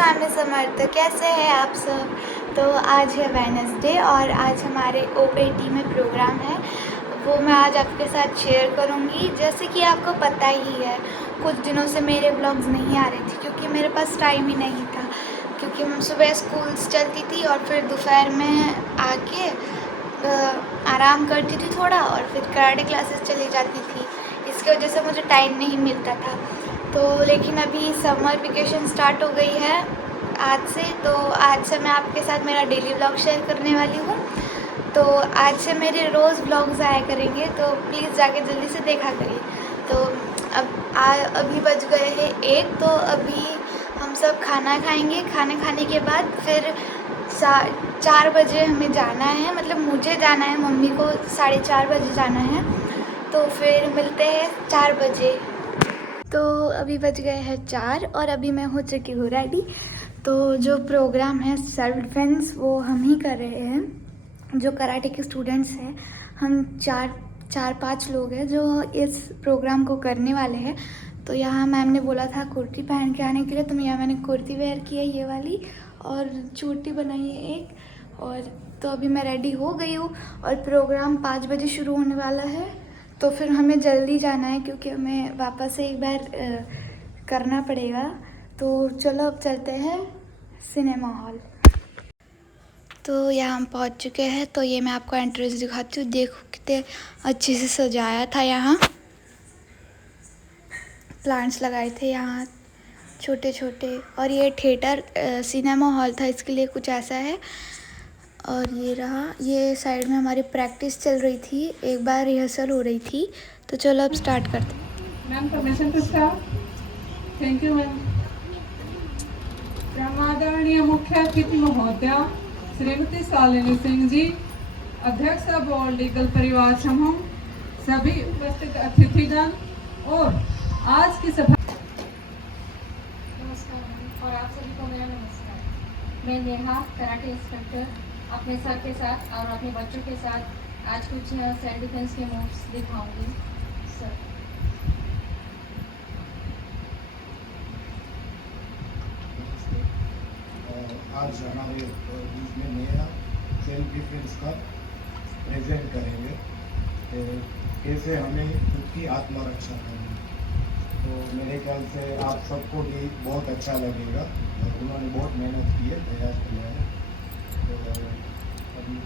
Family समर्थ, कैसे हैं आप सब। तो आज है वेडनेसडे और आज हमारे OAT में प्रोग्राम है, वो मैं आज आपके साथ शेयर करूंगी। जैसे कि आपको पता ही है, कुछ दिनों से मेरे ब्लॉग्स नहीं आ रहे थे क्योंकि मेरे पास टाइम ही नहीं था, क्योंकि हम सुबह स्कूल्स चलती थी और फिर दोपहर में आके आराम करती थी थोड़ा और फिर कराटे क्लासेस चली जाती थी। इसकी वजह से मुझे टाइम नहीं मिलता था। तो लेकिन अभी समर वेकेशन स्टार्ट हो गई है आज से, तो आज से मैं आपके साथ मेरा डेली व्लॉग शेयर करने वाली हूँ। तो आज से मेरे रोज़ व्लॉग्स आया करेंगे, तो प्लीज़ जाके जल्दी से देखा करिए। तो अभी बज गए हैं 1, तो अभी हम सब खाना खाएंगे। खाना खाने के बाद फिर 4 बजे हमें जाना है, मतलब मुझे जाना है, मम्मी को 4:30 बजे जाना है। तो फिर मिलते हैं 4 बजे। तो अभी बज गए हैं 4 और अभी मैं हो चुकी हूँ रेडी। तो जो प्रोग्राम है सेल्फ डिफेंस वो हम ही कर रहे हैं, जो कराटे के स्टूडेंट्स हैं। हम चार पाँच लोग हैं जो इस प्रोग्राम को करने वाले हैं। तो यहाँ मैम ने बोला था कुर्ती पहन के आने के लिए, तो यहाँ मैंने कुर्ती वेयर की है ये वाली, और चोटी बनाई है एक। और तो अभी मैं रेडी हो गई हूँ और प्रोग्राम 5 बजे शुरू होने वाला है। तो फिर हमें जल्दी जाना है क्योंकि हमें वापस से एक बार करना पड़ेगा। तो चलो अब चलते हैं सिनेमा हॉल। तो यहाँ हम पहुँच चुके हैं। तो ये मैं आपको एंट्रेंस दिखाती हूँ, देखो कितने अच्छे से सजाया था। यहाँ प्लांट्स लगाए थे यहाँ छोटे छोटे, और ये थिएटर सिनेमा हॉल था, इसके लिए कुछ ऐसा है। और ये रहा, ये साइड में हमारी प्रैक्टिस चल रही थी, एक बार रिहर्सल हो रही थी। तो चलो अब स्टार्ट करते हैं। Ma'am permission to start. Thank you ma'am. आदरणीय मुख्य अतिथि महोदया श्रीमती शालिनी सिंह जी, अध्यक्ष बोर्ड लीगल परिवार समूह, सभी उपस्थित अतिथिगण और आज की सभा। नमस्कार और आप सभी को मेरा नमस्कार। मैं नेहा, कराटे इंस्ट्रक्टर, अपने सर के साथ और अपने बच्चों के साथ आज कुछ सेल्फ डिफेंस के मूव्स दिखाऊंगी। सर आज हमारे बीच में नया सेल्फ डिफेंस का प्रेजेंट करेंगे, तो कैसे हमें खुद की आत्मरक्षा करनी। तो मेरे ख्याल से आप सबको भी बहुत अच्छा लगेगा और उन्होंने बहुत मेहनत की है, प्रयास किया है। तो अभी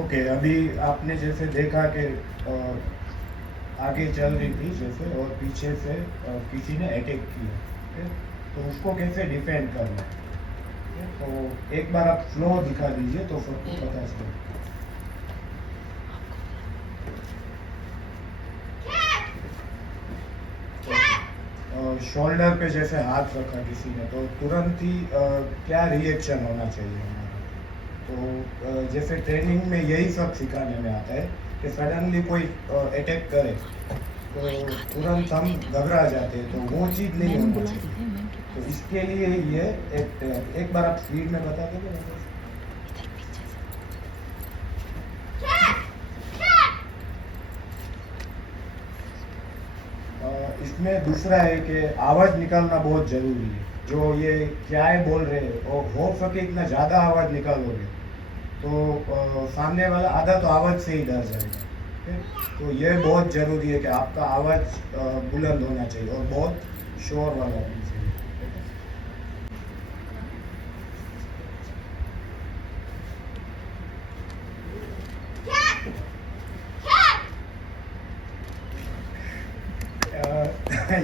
ओके, अभी आपने जैसे देखा कि आगे चल रही थी जैसे और पीछे से किसी ने अटैक किया, तो उसको कैसे डिफेंड करना है। तो एक बार आप फ्लो दिखा दीजिए तो सबको पता चले। शोल्डर पे जैसे हाथ रखा किसी ने, तो तुरंत ही क्या रिएक्शन होना चाहिए हमारा। तो जैसे ट्रेनिंग में यही सब सिखाने में आता है कि सडनली कोई अटैक करे तो तुरंत हम घबरा जाते हैं, तो वो चीज़ नहीं होनी चाहिए। तो इसके लिए ये एक बार आप स्पीड में बता देंगे। इसमें दूसरा है कि आवाज़ निकालना बहुत ज़रूरी है। जो ये क्या है बोल रहे हैं, और हो सके इतना ज़्यादा आवाज़ निकालोगे तो सामने वाला आधा तो आवाज़ से ही डर जाएगा। तो ये बहुत ज़रूरी है कि आपका आवाज़ बुलंद होना चाहिए और बहुत शोर वाला होना चाहिए।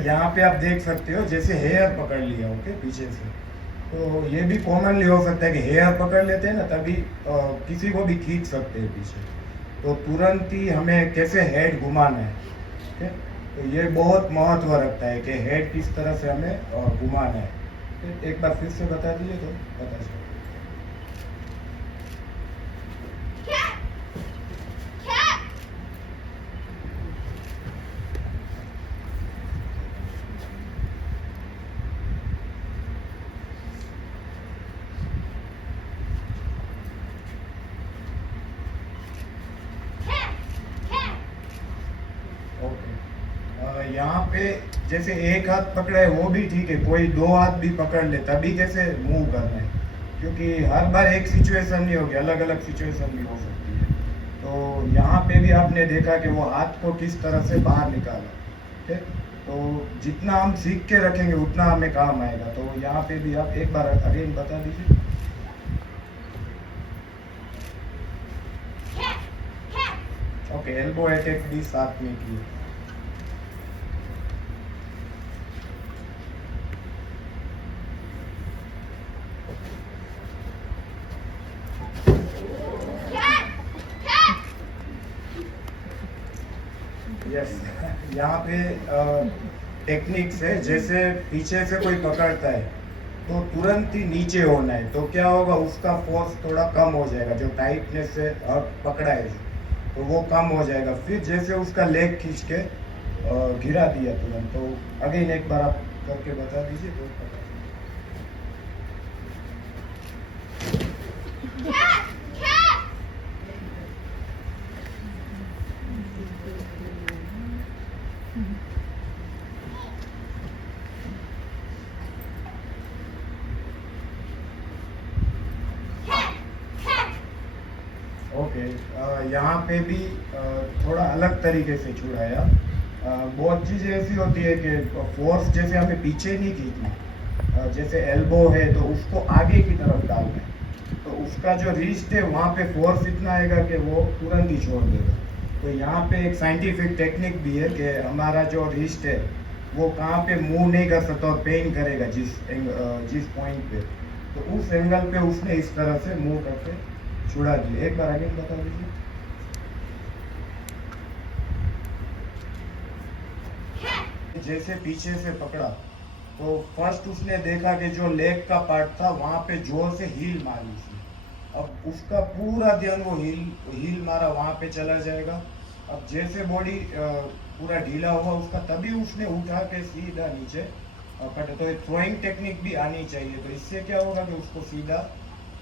यहाँ पे आप देख सकते हो जैसे हेयर पकड़ लिया, ओके, पीछे से। तो ये भी कॉमनली हो सकता है कि हेयर पकड़ लेते हैं ना, तभी किसी को भी खींच सकते हैं पीछे। तो तुरंत ही हमें कैसे हेड घुमाना है, ठीक है। तो ये बहुत महत्व रखता है कि हेड किस तरह से हमें घुमाना है। एक बार फिर से बता दीजिए तो पता चले। यहाँ पे जैसे एक हाथ पकड़ा है वो भी ठीक है, कोई दो हाथ भी पकड़ ले तभी कैसे मूव करना है, क्योंकि हर बार एक सिचुएशन नहीं होगी, अलग अलग सिचुएशन भी हो सकती है। तो यहाँ पे भी आपने देखा कि वो हाथ को किस तरह से बाहर निकाला, ठीक है। तो जितना हम सीख के रखेंगे उतना हमें काम आएगा। तो यहाँ पे भी आप एक बार अगेन बता दीजिए। ओके, एल्बो अटैक भी साथ में किए। यस, यहाँ पे टेक्निक्स है, जैसे पीछे से कोई पकड़ता है तो तुरंत ही नीचे होना है, तो क्या होगा उसका फोर्स थोड़ा कम हो जाएगा, जो टाइटनेस से पकड़ा है तो वो कम हो जाएगा। फिर जैसे उसका लेग खींच के गिरा दिया तुरंत, तो अगेन एक बार आप करके बता दीजिए। तो ओके, यहाँ पे भी थोड़ा अलग तरीके से छुड़ाया। बहुत चीज़ें ऐसी होती है कि फोर्स जैसे हमें पीछे नहीं खींचना, जैसे एल्बो है तो उसको आगे की तरफ डालना है, तो उसका जो रिस्ट है वहाँ पे फोर्स इतना आएगा कि वो तुरंत ही छोड़ देगा। तो यहाँ पे एक साइंटिफिक टेक्निक भी है कि हमारा जो रिस्ट है वो कहाँ पे मूव नहीं कर सकता और पेन करेगा जिस पॉइंट पे, तो उस एंगल पे उसने इस तरह से मूव करके छुड़ा दिया। एक बार आगे बता दीजिए। जैसे पीछे से पकड़ा तो फर्स्ट उसने देखा कि जो लेग का पार्ट था वहां पे जोर से हील मारी उसने, अब उसका पूरा ध्यान वो हील मारा वहां पे चला जाएगा। अब जैसे बॉडी पूरा ढीला हुआ उसका, तभी उसने उठा के सीधा नीचे पकड़े। तो थ्रोइंग टेक्निक भी आनी चाहिए, तो इससे क्या होगा कि उसको सीधा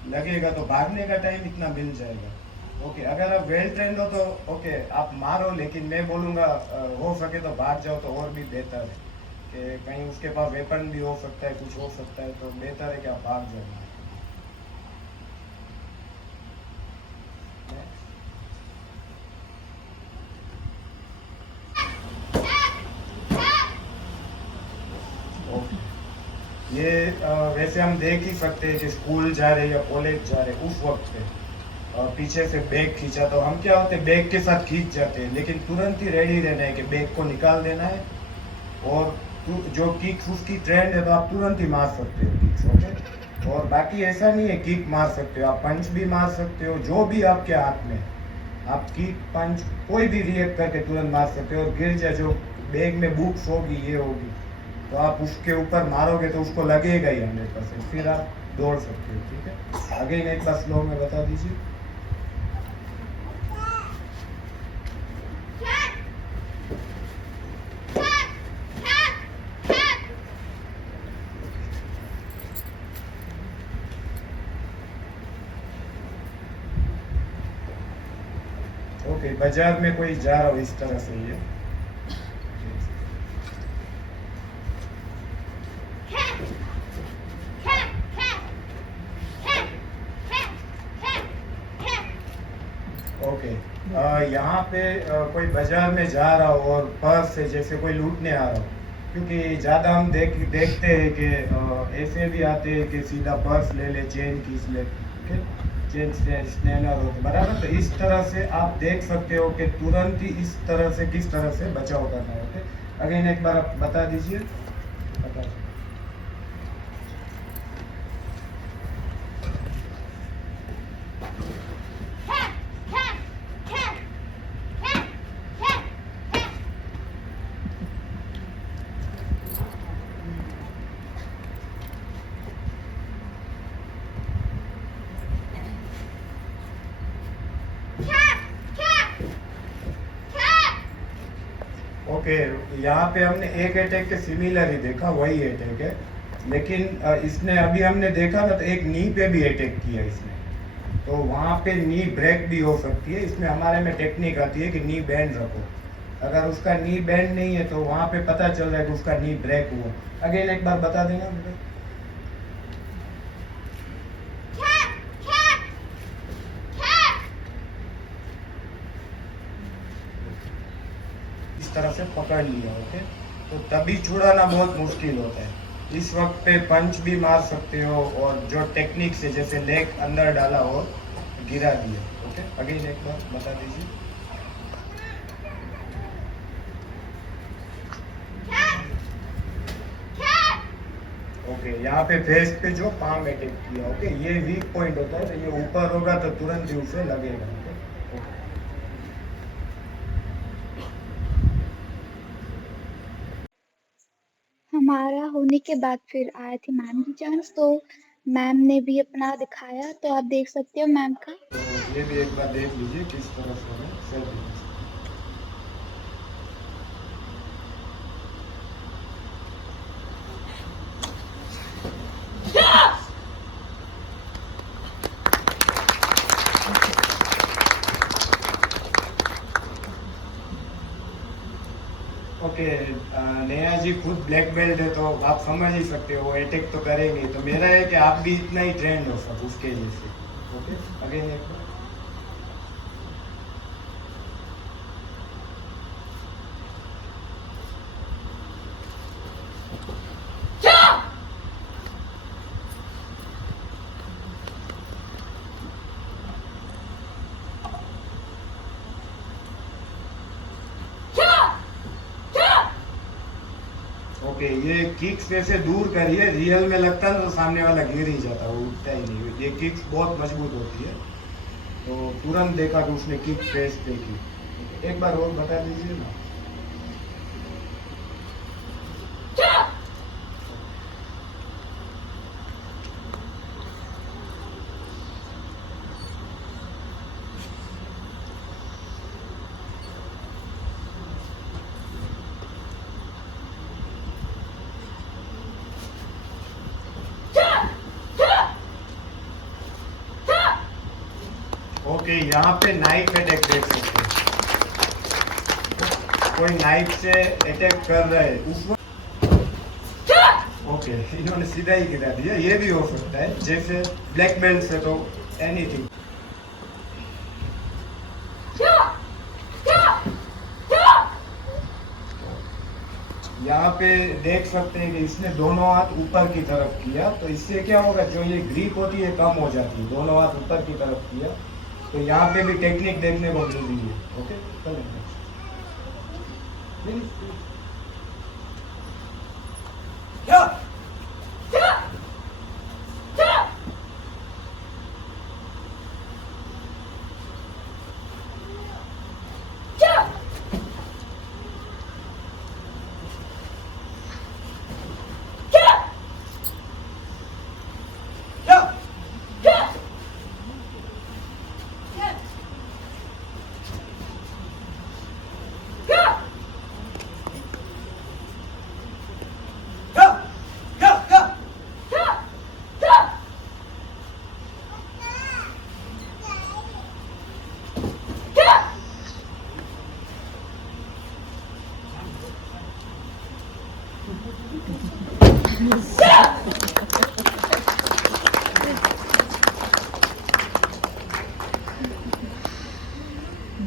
लगेगा, तो भागने का टाइम इतना मिल जाएगा। ओके, अगर आप वेल ट्रेंड हो तो ओके आप मारो, लेकिन मैं बोलूँगा हो सके तो भाग जाओ तो और भी बेहतर है, कि कहीं उसके पास वेपन भी हो सकता है, कुछ हो सकता है, तो बेहतर है कि आप भाग जाओ। ये वैसे हम देख ही सकते हैं कि स्कूल जा रहे या कॉलेज जा रहे उस वक्त पे पीछे से बैग खींचा तो हम क्या होते हैं बैग के साथ खींच जाते हैं, लेकिन तुरंत ही रेडी रहना है कि बैग को निकाल देना है, और जो किक उसकी ट्रेंड है तो आप तुरंत ही मार सकते हो किक्स। ओके, और बाकी ऐसा नहीं है किक मार सकते हो, आप पंच भी मार सकते हो, जो भी आपके हाथ में आप किक पंच कोई भी रिएक्ट करके तुरंत मार सकते हो। और गिर जाए, जो बैग में बुक्स होगी ये होगी तो आप उसके ऊपर मारोगे तो उसको लगेगा ही 100%, फिर आप दौड़ सकते हो। ठीक है, अगेन एक बार स्लो में बता दीजिए। ओके, बाजार में कोई जा रहा हो इस तरह से ये ओके, यहाँ पे कोई बाजार में जा रहा हो और पर्स से जैसे कोई लूटने आ रहा हो, क्योंकि ज़्यादा हम देखते हैं कि ऐसे भी आते हैं कि सीधा पर्स ले ले, चेन खींच ले, चेन स्नैनर हो, बराबर। तो इस तरह से आप देख सकते हो कि तुरंत ही इस तरह से किस तरह से बचाव करना है। ओके, अगेन एक बार आप बता दीजिए। ओके, यहाँ पे हमने एक अटैक के सिमिलर ही देखा, वही अटैक है, लेकिन इसने अभी हमने देखा ना तो एक नी पे भी अटैक किया इसने, तो वहाँ पे नी ब्रेक भी हो सकती है। इसमें हमारे में टेक्निक आती है कि नी बैंड रखो, अगर उसका नी बेंड नहीं है तो वहाँ पे पता चल रहा है कि उसका नी ब्रेक हुआ। अगेन एक बार बता देना मुझे। इस तरह से पकड़ लिया, ओके। तो तभी छुड़ाना बहुत मुश्किल होता है। इस वक्त पे पंच भी मार सकते हो और जो टेक्निक से जैसे लेग अंदर डाला और गिरा दिया, ओके। अगेन एक बार बता दीजिए। ओके, यहाँ पे फेस पे जो पाम अटैक किया, ओके। ये वीक पॉइंट होता है, तो ये ऊपर होगा तो तुरंत ही उसे लगेगा, ओके। हमारा होने के बाद फिर आए थे मैम की चांस, तो मैम ने भी अपना दिखाया, तो आप देख सकते हो मैम का। तो ये भी एक बार देख लीजिए किस तरह से हमें self defence. Okay, Neha ji खुद ब्लैक बेल्ट है तो आप समझ ही सकते हो वो अटैक तो करेंगे। तो मेरा है कि आप भी इतना ही ट्रेंड हो सब उसके जैसे, ओके। अगेन एक बार। ओके, ये किक्स वैसे दूर करिए, रियल में लगता है तो सामने वाला गिर ही जाता, वो उठता ही नहीं। ये किक्स बहुत मजबूत होती है, तो तुरंत देखा कि उसने किक फेस पे की। एक बार और बता दीजिए ना। ओके, यहाँ पे नाइफ अटैक देख सकते हैं। कोई नाइफ से अटैक कर रहा है उस वक्त। ओके, इन्होंने सीधा ही गिरा दिया। ये भी हो सकता है, जैसे ब्लैक बेल्ट से तो एनीथिंग। यहाँ पे देख सकते हैं कि इसने दोनों हाथ ऊपर की तरफ किया, तो इससे क्या होगा, जो ये ग्रिप होती है कम हो जाती है। दोनों हाथ ऊपर की तरफ किया, तो यहाँ पे भी टेक्निक देखने को मिल रही है, ओके।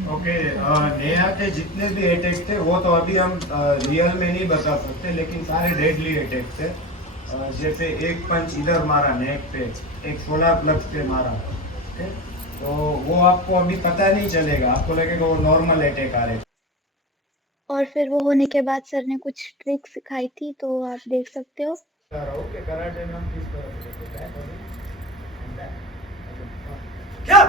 ओके, नेहा के जितने भी अटैक थे वो तो अभी हम रियल में नहीं बता सकते, लेकिन सारे डेडली अटैक थे। जैसे एक पंच इधर मारा नेक पे, एक सोलर प्लग्स पे मारा, ओके। तो वो आपको अभी पता नहीं चलेगा, आपको लगेगा वो नॉर्मल अटैक आ रहे। और फिर वो होने के बाद सर ने कुछ ट्रिक सिखाई थी, तो आप देख सकते हो। ओके, कराटे में हम किस तरह से करते हैं? क्या?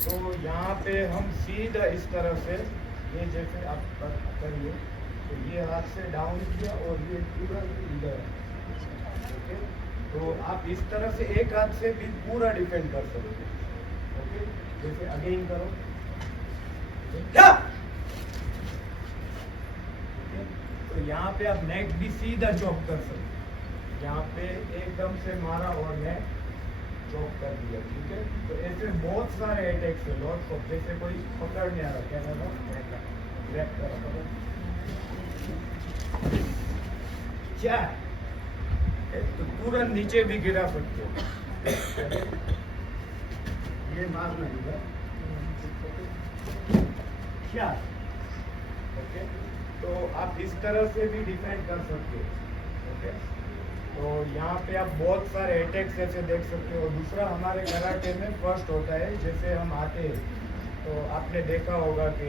तो यहाँ पे हम सीधा इस तरह से, ये जैसे आप करिए, तो ये हाथ से डाउन किया और ये पूरा इधर, ओके। तो आप इस तरह से एक हाथ से भी पूरा डिफेंड कर सकते, ओके। जैसे अगेन करो, क्या? तो यहाँ पे आप नेक भी सीधा चॉप कर सकते, यहाँ पे एकदम से मारा और नेक चॉप कर दिया, ठीक है। तो ऐसे बहुत सारे अटैक्स है, लॉट्स ऑफ, जैसे कोई पकड़ नहीं आ रहा, क्या कर रहा, ग्रैब कर रहा, पकड़ क्या है, तो तुरंत नीचे भी गिरा सकते हो, ये मारना इधर क्या, ओके। तो आप इस तरह से भी डिफेंड कर सकते हो, ओके। तो यहाँ पे आप बहुत सारे अटैक्स ऐसे देख सकते हो। दूसरा, हमारे कराटे में फर्स्ट होता है, जैसे हम आते हैं तो आपने देखा होगा कि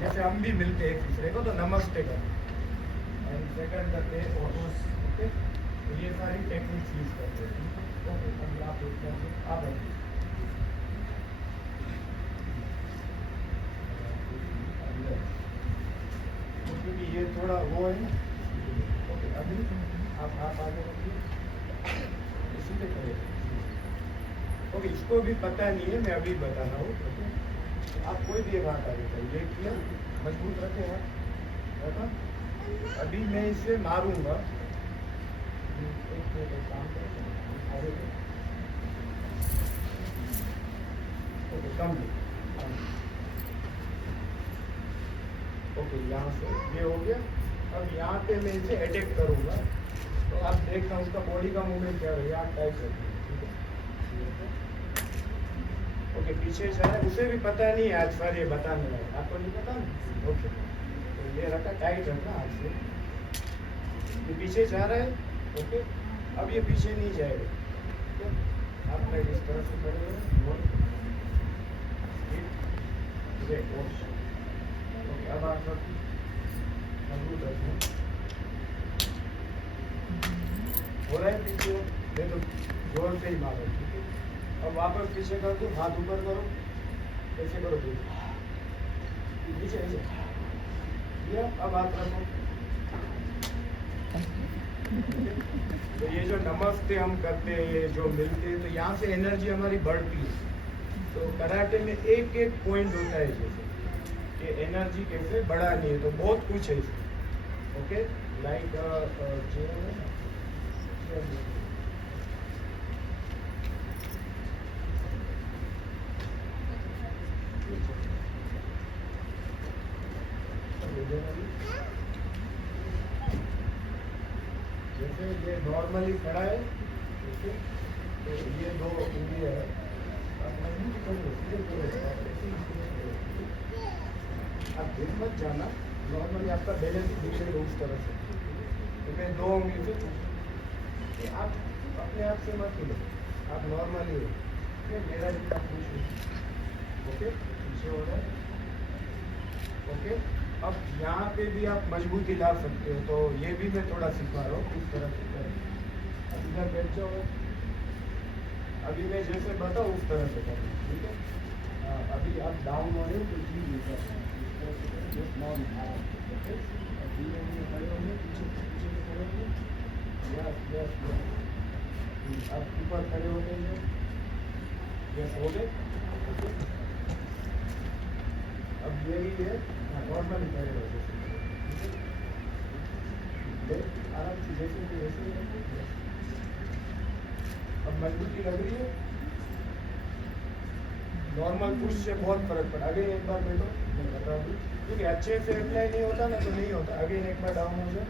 जैसे हम भी मिलते हैं एक दूसरे को तो नमस्ते करते हैं, एंड सेकंड करते हैं ओके। तो ये सारी टेक्निक्स यूज करते हैं, ओके। अभी आप क्योंकि ये थोड़ा वो है ना, ओके। अभी आप आगे रखिए, सीधे खड़े, ओके। इसको भी पता नहीं है, मैं अभी बता रहा हूँ, ओके। आप कोई भी एक हाथ आगे करिए, ये किया, मजबूत रखे हाथ, रखा। अभी मैं इसे मारूंगा, एक काम करें, ओके, कम ओके। यहाँ से ये हो गया। अब यहाँ पे मैं इसे अटैक करूँगा, तो आप देखना उसका बॉडी का मूवमेंट क्या रहेगा, आप टाइप करते हैं, ठीक है। ओके, पीछे जा रहा है, उसे भी पता नहीं है आज सर ये बताने वाला, आपको नहीं पता ना, ओके। तो ये रखा, टाइट रखना आज से, ये पीछे जा रहा है, ओके। अब ये पीछे नहीं जाएगा, ठीक है। आप लाइक इस तरह से खड़े हो, ओके। अब आप मजबूत रखना, हो रहा है पीछे, ये तो जोर से ही मारो, ठीक है। अब वापस पीछे कर दो, हाथ ऊपर करो, ऐसे करो, पीछे ऐसे, ये अब हाथ रखो। तो ये जो नमस्ते हम करते हैं, जो मिलते हैं, तो यहाँ से एनर्जी हमारी बढ़ती है। तो कराटे में एक एक पॉइंट होता है, जैसे कि एनर्जी कैसे बढ़ानी है, तो बहुत कुछ है इसमें, ओके। लाइक जैसे ये नॉर्मली खड़ा है, ठीक है। तो ये दो उंगली है, आप गिर मत जाना, नॉर्मली आपका बैलेंस बिगड़ेगा उस तरह से। तो मैं दो उंगली से, आप अपने आप से मत मिलो, आप नॉर्मली हो, मेरा जितना कुछ नहीं, ओके। पीछे हो रहा है, ओके। अब यहाँ पे भी आप मजबूती ला सकते हो, तो ये भी मैं थोड़ा सिखा रहा हूँ किस तरह से करें। अब इधर बैठ जाओ, अभी मैं जैसे बताऊँ उस तरह से करें, ठीक है। अभी आप डाउन हो रहे हो तो ठीक है, धीरे धीरे खड़े होंगे, पीछे पीछे से खड़े होंगे, यस यस यस। अब ऊपर खड़े हो गए, यस हो गए, ओके। अब यही है, नॉर्मली खड़े हो गए, आराम से जैसे वैसे। अब मजबूती लग रही है, नॉर्मल पुश से बहुत फर्क पड़ा। अगेन एक बार बैठो, मैं बता दूँ, क्योंकि अच्छे से अप्लाई नहीं होता ना, तो नहीं होता। अगेन एक बार डाउन हो जाए,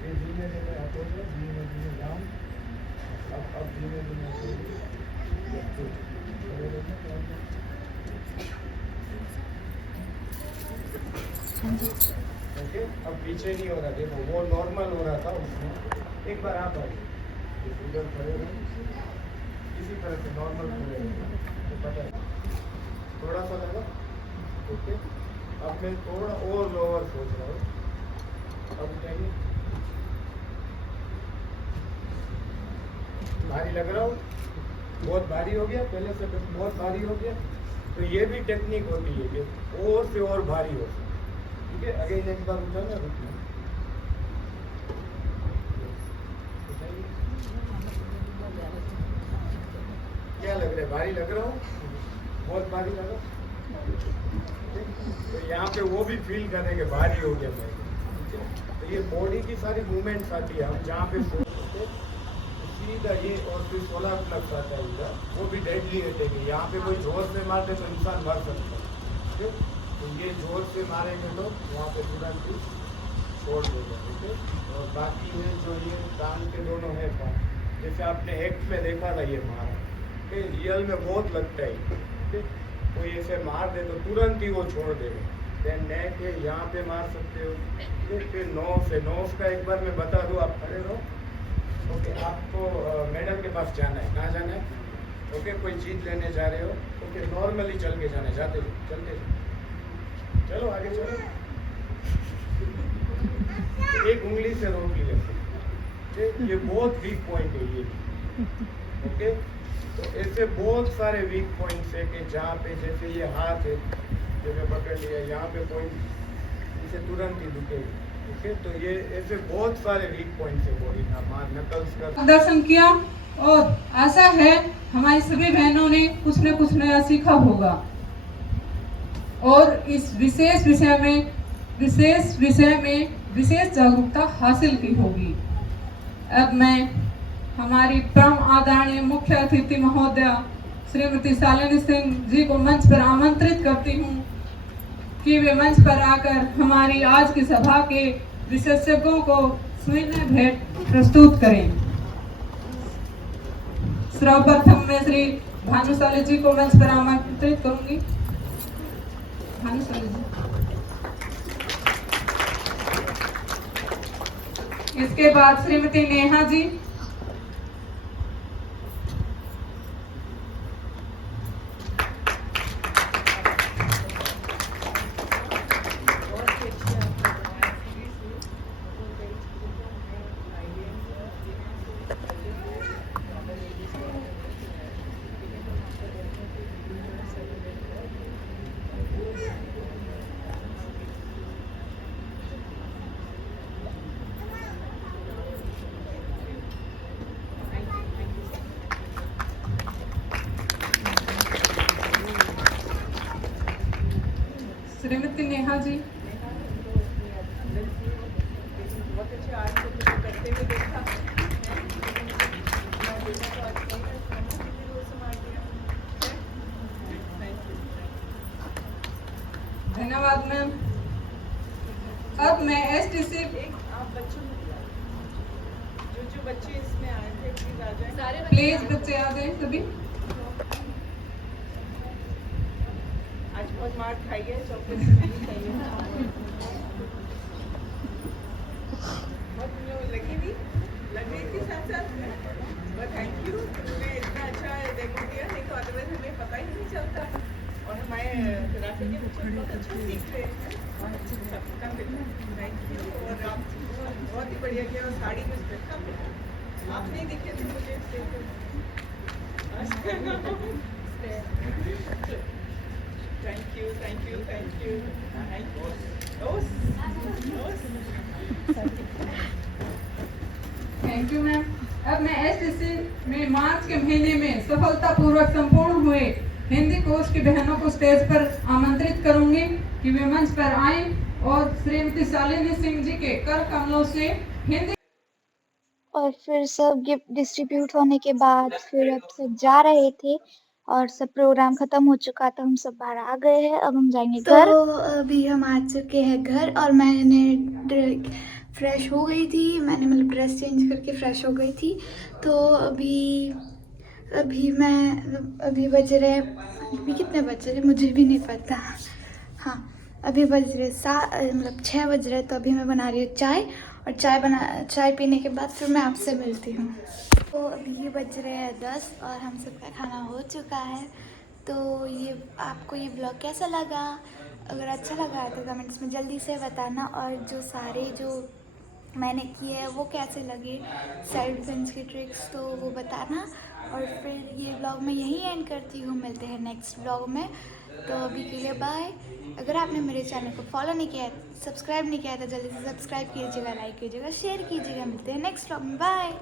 ये धीमे धीमे आप हो जाए, धीमे धीमे डाउन, अब धीमे धीमे ओके। अब पीछे नहीं हो रहा, देखो वो नॉर्मल हो रहा था उसमें। एक बार आप आइए, इधर खड़े हो, इसी तरह से नॉर्मल खड़े हो, तो पता है थोड़ा सा लगा, ओके। अब मैं थोड़ा और लोअर सोच रहा हूँ, अब उठाइए, भारी लग रहा हूँ, बहुत भारी हो गया, पहले से बहुत भारी हो गया। तो ये भी टेक्निक होती है कि और से और भारी हो, ठीक है। अगेन एक बार उठाना, रुकना, क्या लग रहा है, भारी लग रहा हूँ, बहुत भारी लगा, तो यहाँ पे वो भी फील करेंगे भारी हो गया मैं, ठीक है। तो ये बॉडी की सारी मूवमेंट्स आती है, हम जहाँ पे सीधा ये और फिर सोलर प्लग्स आता है इधर, वो भी डेडली अटैक है। यहाँ पे कोई जोर से मारते तो इंसान मर सकता है, ठीक है। तो ये जोर से मारेंगे तो वहाँ पे तुरंत ही छोड़ देगा, ठीक है। और बाकी है जो ये कान के दोनों है पार्ट, जैसे आपने एक्ट में देखा था ये मारा, ठीक है, रियल में बहुत लगता है, ठीक है। कोई ऐसे मार दे तो तुरंत ही वो छोड़ देगा। देन नेक है, यहाँ पे मार सकते हो, ठीक है। फिर नोज है, नोज का एक बार मैं बता दूँ, आप खड़े रहो। ओके, आपको मैडम के पास जाना है। कहाँ जाना है? ओके, कोई चीज़ लेने जा रहे हो? ओके, नॉर्मली चल के जाना है, जाते चलते चलो आगे चलो। एक उंगली से रोक लिया, ये बहुत वीक पॉइंट है ये, ओके। तो ऐसे बहुत सारे वीक पॉइंट्स है कि जहाँ पे जैसे ये हाथ है, जैसे पकड़ लिया, यहाँ पे पॉइंट इसे तुरंत ही दुखेगा, ओके। तो ये ऐसे बहुत सारे वीक पॉइंट्स है बॉडी का, नकल्स का। दर्शन किया और आशा है हमारी सभी बहनों ने कुछ न कुछ नया सीखा होगा और इस विशेष विषय में विशेष जागरूकता हासिल की होगी। अब मैं हमारी परम आदरणीय मुख्य अतिथि महोदया श्रीमती शालिनी सिंह जी को मंच पर आमंत्रित करती हूँ कि वे मंच पर आकर हमारी आज की सभा के विशेषज्ञों को स्वीय भेंट प्रस्तुत करें। सर्वप्रथम मैं श्री भानुशाली जी को मंच पर आमंत्रित करूंगी। भानुशाली जी, इसके बाद श्रीमती नेहा जी, श्रीमती नेहा जी, बहुत अच्छे आर्ट को करते हुए देखा। धन्यवाद मैम। अब मैं STC आप बच्चों जो बच्चे इसमें आए थे प्लीज आ जाए। प्लीज बच्चे आ जाए सभी। आज बहुत मार खाई है, चॉकलेट नहीं खाई है। बहुत लग रही थी साथ साथ में, बट थैंक यू, तुमने इतना अच्छा डेमो दिया, नहीं तो अदरवाइज हमें पता ही नहीं चलता। और हमारे कराटे के बच्चे बहुत अच्छा सीख रहे हैं, थैंक यू। और आप बहुत ही बढ़िया किया, और साड़ी में आप नहीं दिखे थे मुझे thank you thank you thank you thank you ma'am. अब मैं STC में मार्च के महीने में सफलतापूर्वक संपूर्ण हुए हिंदी कोर्स की बहनों को स्टेज पर आमंत्रित करूंगी कि वे मंच पर आएं और श्रीमती शालिनी सिंह जी के कर कमलों से हिंदी। और फिर सब गिफ्ट डिस्ट्रीब्यूट होने के बाद फिर अब सब जा रहे थे और सब प्रोग्राम खत्म हो चुका था, हम सब बाहर आ गए हैं। अब हम जाएंगे घर। तो अभी हम आ चुके हैं घर और मैंने फ्रेश हो गई थी, मैंने मतलब ड्रेस चेंज करके फ्रेश हो गई थी। तो अभी बज रहे, अभी कितने बज रहे मुझे भी नहीं पता। हाँ, अभी बज रहे मतलब 6 बज रहे। तो अभी मैं बना रही हूँ चाय, और चाय पीने के बाद फिर मैं आपसे मिलती हूँ। तो अभी बज रहे हैं 10 और हम सबका खाना हो चुका है। तो ये आपको ये ब्लॉग कैसा लगा? अगर अच्छा लगा तो कमेंट्स में जल्दी से बताना, और जो मैंने किए हैं वो कैसे लगे, सेल्फ डिफेंस की ट्रिक्स, तो वो बताना। और फिर ये ब्लॉग मैं यहीं एंड करती हूँ, मिलते हैं नेक्स्ट ब्लॉग में। तो अभी के लिए बाय। अगर आपने मेरे चैनल को फॉलो नहीं किया है, सब्सक्राइब नहीं किया है, तो जल्दी से सब्सक्राइब कीजिएगा, लाइक कीजिएगा, शेयर कीजिएगा। मिलते हैं नेक्स्ट ब्लॉग में, बाय।